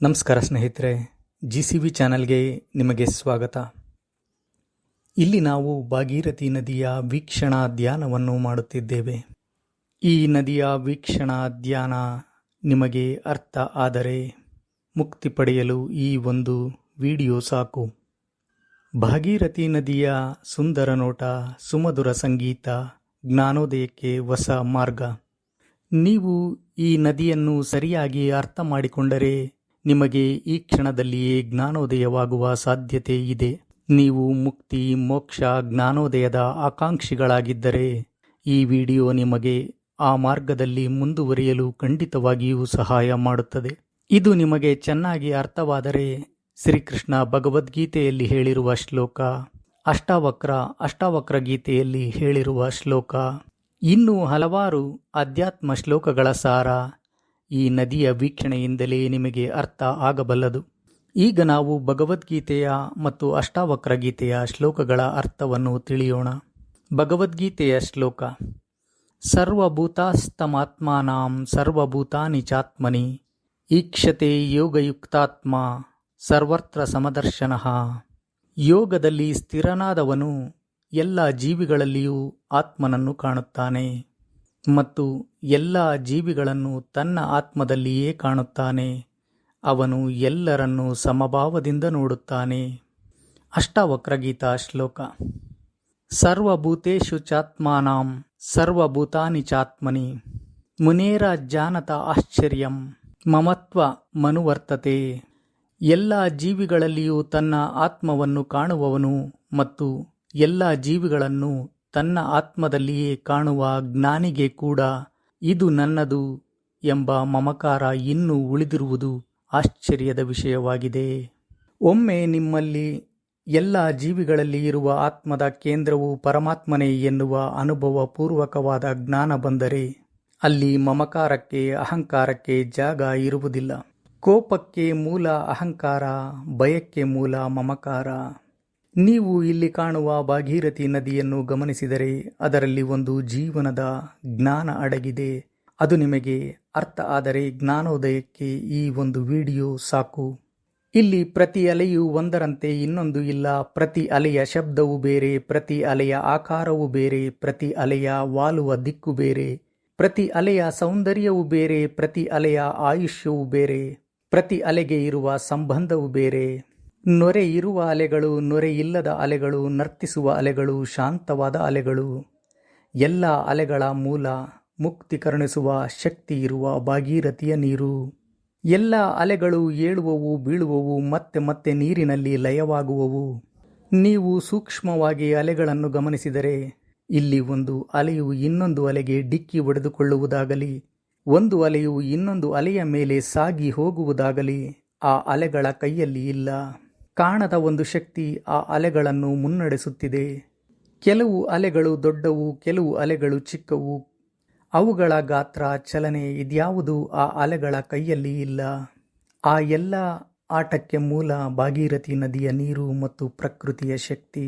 ನಮಸ್ಕಾರ ಸ್ನೇಹಿತರೆ, GCV ಚಾನಲ್ಗೆ ನಿಮಗೆ ಸ್ವಾಗತ. ಇಲ್ಲಿ ನಾವು ಭಾಗೀರಥಿ ನದಿಯ ವೀಕ್ಷಣಾ ಧ್ಯಾನವನ್ನು ಮಾಡುತ್ತಿದ್ದೇವೆ. ಈ ನದಿಯ ವೀಕ್ಷಣಾ ಧ್ಯಾನ ನಿಮಗೆ ಅರ್ಥ ಆದರೆ ಮುಕ್ತಿ ಪಡೆಯಲು ಈ ಒಂದು ವಿಡಿಯೋ ಸಾಕು. ಭಾಗೀರಥಿ ನದಿಯ ಸುಂದರ ನೋಟ, ಸುಮಧುರ ಸಂಗೀತ, ಜ್ಞಾನೋದಯಕ್ಕೆ ಹೊಸ ಮಾರ್ಗ. ನೀವು ಈ ನದಿಯನ್ನು ಸರಿಯಾಗಿ ಅರ್ಥ ಮಾಡಿಕೊಂಡರೆ ನಿಮಗೆ ಈ ಕ್ಷಣದಲ್ಲಿಯೇ ಜ್ಞಾನೋದಯವಾಗುವ ಸಾಧ್ಯತೆ ಇದೆ. ನೀವು ಮುಕ್ತಿ, ಮೋಕ್ಷ, ಜ್ಞಾನೋದಯದ ಆಕಾಂಕ್ಷಿಗಳಾಗಿದ್ದರೆ ಈ ವಿಡಿಯೋ ನಿಮಗೆ ಆ ಮಾರ್ಗದಲ್ಲಿ ಮುಂದುವರಿಯಲು ಖಂಡಿತವಾಗಿಯೂ ಸಹಾಯ ಮಾಡುತ್ತದೆ. ಇದು ನಿಮಗೆ ಚೆನ್ನಾಗಿ ಅರ್ಥವಾದರೆ ಶ್ರೀಕೃಷ್ಣ ಭಗವದ್ಗೀತೆಯಲ್ಲಿ ಹೇಳಿರುವ ಶ್ಲೋಕ, ಅಷ್ಟಾವಕ್ರ ಗೀತೆಯಲ್ಲಿ ಹೇಳಿರುವ ಶ್ಲೋಕ, ಇನ್ನೂ ಹಲವಾರು ಅಧ್ಯಾತ್ಮ ಶ್ಲೋಕಗಳ ಸಾರ ಈ ನದಿಯ ವೀಕ್ಷಣೆಯಿಂದಲೇ ನಿಮಗೆ ಅರ್ಥ ಆಗಬಲ್ಲದು. ಈಗ ನಾವು ಭಗವದ್ಗೀತೆಯ ಮತ್ತು ಅಷ್ಟಾವಕ್ರ ಗೀತೆಯ ಶ್ಲೋಕಗಳ ಅರ್ಥವನ್ನು ತಿಳಿಯೋಣ. ಭಗವದ್ಗೀತೆಯ ಶ್ಲೋಕ: ಸರ್ವಭೂತಾಸ್ತಮಾತ್ಮಾನಾಂ ಸರ್ವಭೂತಾನಿ ಚಾತ್ಮನಿ ಈಕ್ಷತೆ ಯೋಗಯುಕ್ತಾತ್ಮ ಸರ್ವತ್ರ ಸಮದರ್ಶನಃ. ಯೋಗದಲ್ಲಿ ಸ್ಥಿರನಾದವನು ಎಲ್ಲ ಜೀವಿಗಳಲ್ಲಿಯೂ ಆತ್ಮನನ್ನು ಕಾಣುತ್ತಾನೆ ಮತ್ತು ಎಲ್ಲ ಜೀವಿಗಳನ್ನು ತನ್ನ ಆತ್ಮದಲ್ಲಿಯೇ ಕಾಣುತ್ತಾನೆ. ಅವನು ಎಲ್ಲರನ್ನೂ ಸಮಭಾವದಿಂದ ನೋಡುತ್ತಾನೆ. ಅಷ್ಟಾವಕ್ರ ಗೀತಾ ಶ್ಲೋಕ: ಸರ್ವಭೂತೇಷು ಚಾತ್ಮಾನಾಂ ಸರ್ವಭೂತಾನಿ ಚಾತ್ಮನಿ ಮುನೇರ ಜಾನತ ಆಶ್ಚರ್ಯಂ ಮಮತ್ವ ಮನುವರ್ತತೆ. ಎಲ್ಲ ಜೀವಿಗಳಲ್ಲಿಯೂ ತನ್ನ ಆತ್ಮವನ್ನು ಕಾಣುವವನು ಮತ್ತು ಎಲ್ಲ ಜೀವಿಗಳನ್ನು ತನ್ನ ಆತ್ಮದಲ್ಲಿಯೇ ಕಾಣುವ ಜ್ಞಾನಿಗೆ ಕೂಡ ಇದು ನನ್ನದು ಎಂಬ ಮಮಕಾರ ಇನ್ನೂ ಉಳಿದಿರುವುದು ಆಶ್ಚರ್ಯದ ವಿಷಯವಾಗಿದೆ. ಒಮ್ಮೆ ನಿಮ್ಮಲ್ಲಿ ಎಲ್ಲ ಜೀವಿಗಳಲ್ಲಿ ಇರುವ ಆತ್ಮದ ಕೇಂದ್ರವು ಪರಮಾತ್ಮನೇ ಎನ್ನುವ ಅನುಭವ ಪೂರ್ವಕವಾದ ಜ್ಞಾನ ಬಂದರೆ ಅಲ್ಲಿ ಮಮಕಾರಕ್ಕೆ, ಅಹಂಕಾರಕ್ಕೆ ಜಾಗ ಇರುವುದಿಲ್ಲ. ಕೋಪಕ್ಕೆ ಮೂಲ ಅಹಂಕಾರ, ಭಯಕ್ಕೆ ಮೂಲ ಮಮಕಾರ. ನೀವು ಇಲ್ಲಿ ಕಾಣುವ ಭಾಗೀರಥಿ ನದಿಯನ್ನು ಗಮನಿಸಿದರೆ ಅದರಲ್ಲಿ ಒಂದು ಜೀವನದ ಜ್ಞಾನ ಅಡಗಿದೆ. ಅದು ನಿಮಗೆ ಅರ್ಥ ಆದರೆ ಜ್ಞಾನೋದಯಕ್ಕೆ ಈ ಒಂದು ವಿಡಿಯೋ ಸಾಕು. ಇಲ್ಲಿ ಪ್ರತಿ ಅಲೆಯೂ ಒಂದರಂತೆ ಇನ್ನೊಂದು ಇಲ್ಲ. ಪ್ರತಿ ಅಲೆಯ ಶಬ್ದವು ಬೇರೆ, ಪ್ರತಿ ಅಲೆಯ ಆಕಾರವು ಬೇರೆ, ಪ್ರತಿ ಅಲೆಯ ವಾಲುವ ದಿಕ್ಕು ಬೇರೆ, ಪ್ರತಿ ಅಲೆಯ ಸೌಂದರ್ಯವು ಬೇರೆ, ಪ್ರತಿ ಅಲೆಯ ಆಯುಷ್ಯವು ಬೇರೆ, ಪ್ರತಿ ಅಲೆಗೆ ಇರುವ ಸಂಬಂಧವು ಬೇರೆ. ನೊರೆ ಇರುವ ಅಲೆಗಳು, ನೊರೆ ಇಲ್ಲದ ಅಲೆಗಳು, ನರ್ತಿಸುವ ಅಲೆಗಳು, ಶಾಂತವಾದ ಅಲೆಗಳು. ಎಲ್ಲ ಅಲೆಗಳ ಮೂಲ ಮುಕ್ತಿ ಕರುಣಿಸುವ ಶಕ್ತಿ ಇರುವ ಭಾಗೀರಥಿಯ ನೀರು. ಎಲ್ಲ ಅಲೆಗಳು ಏಳುವವು, ಬೀಳುವವು, ಮತ್ತೆ ಮತ್ತೆ ನೀರಿನಲ್ಲಿ ಲಯವಾಗುವವು. ನೀವು ಸೂಕ್ಷ್ಮವಾಗಿ ಅಲೆಗಳನ್ನು ಗಮನಿಸಿದರೆ ಇಲ್ಲಿ ಒಂದು ಅಲೆಯು ಇನ್ನೊಂದು ಅಲೆಗೆ ಡಿಕ್ಕಿ ಹೊಡೆದುಕೊಳ್ಳುವುದಾಗಲಿ, ಒಂದು ಅಲೆಯು ಇನ್ನೊಂದು ಅಲೆಯ ಮೇಲೆ ಸಾಗಿ ಹೋಗುವುದಾಗಲಿ ಆ ಅಲೆಗಳ ಕೈಯಲ್ಲಿ ಇಲ್ಲ. ಕಾಣದ ಒಂದು ಶಕ್ತಿ ಆ ಅಲೆಗಳನ್ನು ಮುನ್ನಡೆಸುತ್ತಿದೆ. ಕೆಲವು ಅಲೆಗಳು ದೊಡ್ಡವು, ಕೆಲವು ಅಲೆಗಳು ಚಿಕ್ಕವು. ಅವುಗಳ ಗಾತ್ರ, ಚಲನೆ ಇದ್ಯಾವುದು ಆ ಅಲೆಗಳ ಕೈಯಲ್ಲಿ ಇಲ್ಲ. ಆ ಎಲ್ಲ ಆಟಕ್ಕೆ ಮೂಲ ಭಾಗೀರಥಿ ನದಿಯ ನೀರು ಮತ್ತು ಪ್ರಕೃತಿಯ ಶಕ್ತಿ.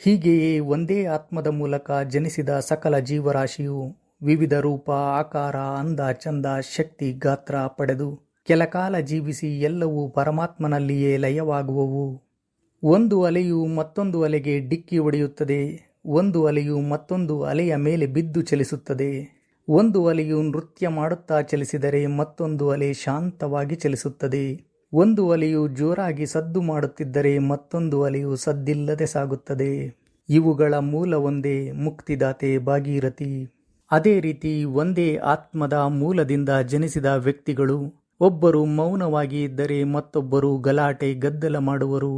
ಹೀಗೆಯೇ ಒಂದೇ ಆತ್ಮದ ಮೂಲಕ ಜನಿಸಿದ ಸಕಲ ಜೀವರಾಶಿಯು ವಿವಿಧ ರೂಪ, ಆಕಾರ, ಅಂದ, ಚಂದ, ಶಕ್ತಿ, ಗಾತ್ರ ಪಡೆದು ಕೆಲಕಾಲ ಜೀವಿಸಿ ಎಲ್ಲವೂ ಪರಮಾತ್ಮನಲ್ಲಿಯೇ ಲಯವಾಗುವವು. ಒಂದು ಅಲೆಯು ಮತ್ತೊಂದು ಅಲೆಗೆ ಡಿಕ್ಕಿ ಹೊಡೆಯುತ್ತದೆ. ಒಂದು ಅಲೆಯು ಮತ್ತೊಂದು ಅಲೆಯ ಮೇಲೆ ಬಿದ್ದು ಚಲಿಸುತ್ತದೆ. ಒಂದು ಅಲೆಯು ನೃತ್ಯ ಮಾಡುತ್ತಾ ಚಲಿಸಿದರೆ ಮತ್ತೊಂದು ಅಲೆ ಶಾಂತವಾಗಿ ಚಲಿಸುತ್ತದೆ. ಒಂದು ಅಲೆಯು ಜೋರಾಗಿ ಸದ್ದು ಮಾಡುತ್ತಿದ್ದರೆ ಮತ್ತೊಂದು ಅಲೆಯು ಸದ್ದಿಲ್ಲದೆ ಸಾಗುತ್ತದೆ. ಇವುಗಳ ಮೂಲ ಒಂದೇ, ಮುಕ್ತಿದಾತೆ ಭಾಗೀರಥಿ. ಅದೇ ರೀತಿ ಒಂದೇ ಆತ್ಮದ ಮೂಲದಿಂದ ಜನಿಸಿದ ವ್ಯಕ್ತಿಗಳು ಒಬ್ಬರು ಮೌನವಾಗಿ ಇದ್ದರೆ ಮತ್ತೊಬ್ಬರು ಗಲಾಟೆ ಗದ್ದಲ ಮಾಡುವರು.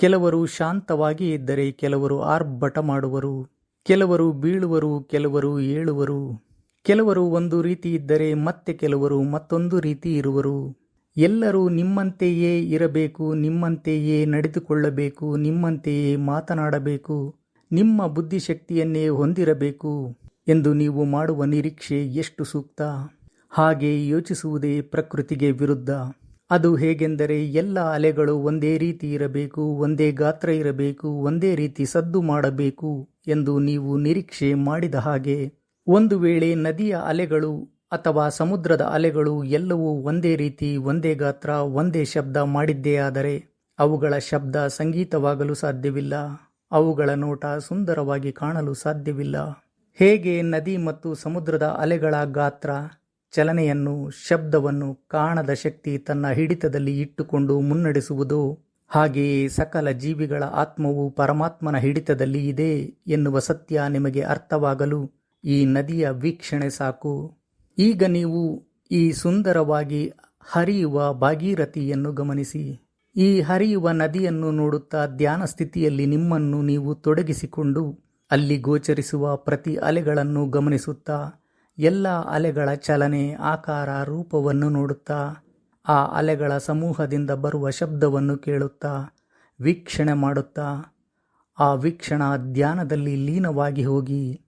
ಕೆಲವರು ಶಾಂತವಾಗಿ ಇದ್ದರೆ ಕೆಲವರು ಆರ್ಭಟ ಮಾಡುವರು. ಕೆಲವರು ಬೀಳುವರು, ಕೆಲವರು ಏಳುವರು. ಕೆಲವರು ಒಂದು ರೀತಿ ಇದ್ದರೆ ಮತ್ತೆ ಕೆಲವರು ಮತ್ತೊಂದು ರೀತಿ ಇರುವರು. ಎಲ್ಲರೂ ನಿಮ್ಮಂತೆಯೇ ಇರಬೇಕು, ನಿಮ್ಮಂತೆಯೇ ನಡೆದುಕೊಳ್ಳಬೇಕು, ನಿಮ್ಮಂತೆಯೇ ಮಾತನಾಡಬೇಕು, ನಿಮ್ಮ ಬುದ್ಧಿಶಕ್ತಿಯನ್ನೇ ಹೊಂದಿರಬೇಕು ಎಂದು ನೀವು ಮಾಡುವ ನಿರೀಕ್ಷೆ ಎಷ್ಟು ಸೂಕ್ತ. ಹಾಗೆ ಯೋಚಿಸುವುದೇ ಪ್ರಕೃತಿಗೆ ವಿರುದ್ಧ. ಅದು ಹೇಗೆಂದರೆ ಎಲ್ಲ ಅಲೆಗಳು ಒಂದೇ ರೀತಿ ಇರಬೇಕು, ಒಂದೇ ಗಾತ್ರ ಇರಬೇಕು, ಒಂದೇ ರೀತಿ ಸದ್ದು ಮಾಡಬೇಕು ಎಂದು ನೀವು ನಿರೀಕ್ಷೆ ಮಾಡಿದ ಹಾಗೆ ಒಂದು ವೇಳೆ ನದಿಯ ಅಲೆಗಳು ಅಥವಾ ಸಮುದ್ರದ ಅಲೆಗಳು ಎಲ್ಲವೂ ಒಂದೇ ರೀತಿ, ಒಂದೇ ಗಾತ್ರ, ಒಂದೇ ಶಬ್ದ ಮಾಡಿದ್ದೇ ಆದರೆ ಅವುಗಳ ಶಬ್ದ ಸಂಗೀತವಾಗಲು ಸಾಧ್ಯವಿಲ್ಲ. ಅವುಗಳ ನೋಟ ಸುಂದರವಾಗಿ ಕಾಣಲು ಸಾಧ್ಯವಿಲ್ಲ. ಹೇಗೆ ನದಿ ಮತ್ತು ಸಮುದ್ರದ ಅಲೆಗಳ ಗಾತ್ರ, ಚಲನೆಯನ್ನು, ಶಬ್ದವನ್ನು ಕಾಣದ ಶಕ್ತಿ ತನ್ನ ಹಿಡಿತದಲ್ಲಿ ಇಟ್ಟುಕೊಂಡು ಮುನ್ನಡೆಸುವುದು, ಹಾಗೆಯೇ ಸಕಲ ಜೀವಿಗಳ ಆತ್ಮವು ಪರಮಾತ್ಮನ ಹಿಡಿತದಲ್ಲಿ ಇದೆ ಎನ್ನುವ ಸತ್ಯ ನಿಮಗೆ ಅರ್ಥವಾಗಲು ಈ ನದಿಯ ವೀಕ್ಷಣೆ ಸಾಕು. ಈಗ ನೀವು ಈ ಸುಂದರವಾಗಿ ಹರಿಯುವ ಭಾಗೀರಥಿಯನ್ನು ಗಮನಿಸಿ. ಈ ಹರಿಯುವ ನದಿಯನ್ನು ನೋಡುತ್ತಾ ಧ್ಯಾನ ಸ್ಥಿತಿಯಲ್ಲಿ ನಿಮ್ಮನ್ನು ನೀವು ತೊಡಗಿಸಿಕೊಂಡು ಅಲ್ಲಿ ಗೋಚರಿಸುವ ಪ್ರತಿ ಅಲೆಗಳನ್ನು ಗಮನಿಸುತ್ತಾ, ಎಲ್ಲ ಅಲೆಗಳ ಚಲನೆ, ಆಕಾರ, ರೂಪವನ್ನು ನೋಡುತ್ತಾ, ಆ ಅಲೆಗಳ ಸಮೂಹದಿಂದ ಬರುವ ಶಬ್ದವನ್ನು ಕೇಳುತ್ತಾ, ವೀಕ್ಷಣೆ ಮಾಡುತ್ತಾ, ಆ ವೀಕ್ಷಣಾ ಧ್ಯಾನದಲ್ಲಿ ಲೀನವಾಗಿ ಹೋಗಿ.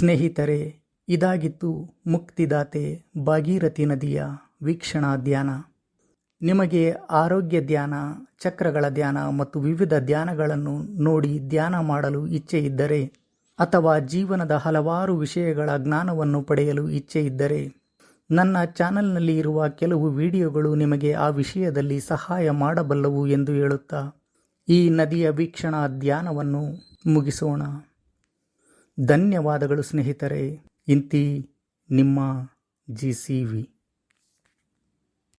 ಸ್ನೇಹಿತರೆ, ಇದಾಗಿತ್ತು ಮುಕ್ತಿದಾತೆ ಭಾಗೀರಥಿ ನದಿಯ ವೀಕ್ಷಣಾ ಧ್ಯಾನ. ನಿಮಗೆ ಆರೋಗ್ಯ ಧ್ಯಾನ, ಚಕ್ರಗಳ ಧ್ಯಾನ ಮತ್ತು ವಿವಿಧ ಧ್ಯಾನಗಳನ್ನು ನೋಡಿ ಧ್ಯಾನ ಮಾಡಲು ಇಚ್ಛೆ ಇದ್ದರೆ, ಅಥವಾ ಜೀವನದ ಹಲವಾರು ವಿಷಯಗಳ ಜ್ಞಾನವನ್ನು ಪಡೆಯಲು ಇಚ್ಛೆ ಇದ್ದರೆ, ನನ್ನ ಚಾನಲ್ನಲ್ಲಿ ಇರುವ ಕೆಲವು ವಿಡಿಯೋಗಳು ನಿಮಗೆ ಆ ವಿಷಯದಲ್ಲಿ ಸಹಾಯ ಮಾಡಬಲ್ಲವು ಎಂದು ಹೇಳುತ್ತಾ ಈ ನದಿಯ ವೀಕ್ಷಣಾ ಧ್ಯಾನವನ್ನು ಮುಗಿಸೋಣ. ಧನ್ಯವಾದಗಳು ಸ್ನೇಹಿತರೆ. ಇಂತಿ ನಿಮ್ಮ GCV.